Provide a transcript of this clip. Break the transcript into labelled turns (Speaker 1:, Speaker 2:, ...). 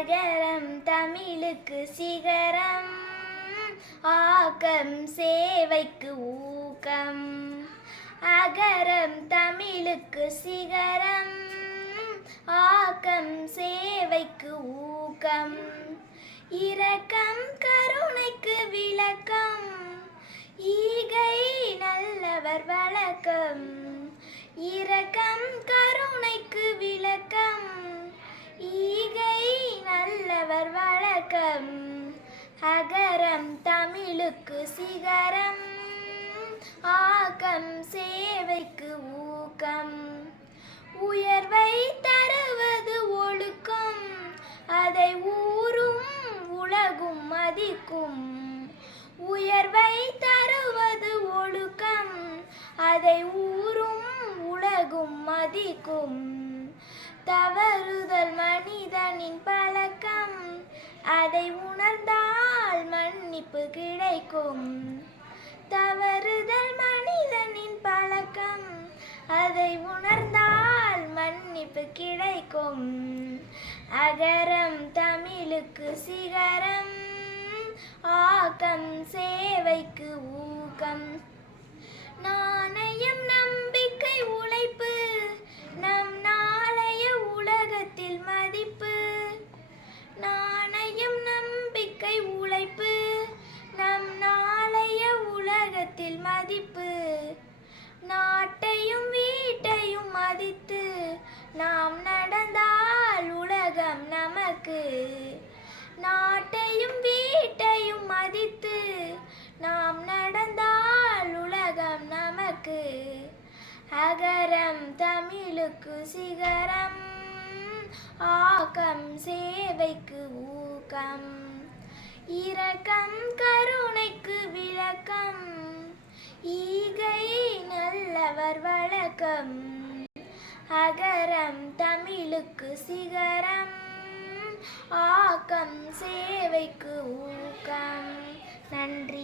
Speaker 1: அகரம் தமிழுக்கு சிகரம் ஆக்கம் சேவைக்கு ஊக்கம். அகரம் தமிழுக்கு சிகரம் ஆக்கம் சேவைக்கு ஊக்கம். இரக்கம் கருணைக்கு விளக்கம் ஈகை நல்லவர் வழக்கம். இரக்கம் கருணைக்கு விளக்கம் ஈகை நல்லவர் வழக்கம். அகரம் தமிழுக்கு சிகரம். ஆக்கம் சேவைக்கு ஊக்கம். உயர்வை தருவது ஒழுக்கம். அதை ஊரும் உலகும் மதிக்கும். உயர்வை தருவது ஒழுக்கம். அதை ஊரும் உலகும் மதிக்கும். தவறுதல் மனிதனின் பழக்கம். அதை உணர்ந்தால் மன்னிப்பு கிடைக்கும். தவறுதல் மனிதனின் பழக்கம். அதை உணர்ந்தால் மன்னிப்பு கிடைக்கும். அகரம் தமிழுக்கு சிகரம். ஆக்கம் சேவைக்கு ஊக்கம். மதிப்பு. நாட்டையும் வீட்டையும் மதித்து நாம் நடந்தால் உலகம் நமக்கு. நாட்டையும் வீட்டையும் மதித்து நாம் நடந்தால் உலகம் நமக்கு. அகரம் தமிழுக்கு சிகரம் ஆக்கம் சேவைக்கு ஊக்கம். இரக்கம் கருணைக்கு விளக்கம். நல்லவர் வழக்கம். அகரம் தமிழுக்கு சிகரம். ஆக்கம் சேவைக்கு ஊக்கம். நன்றி.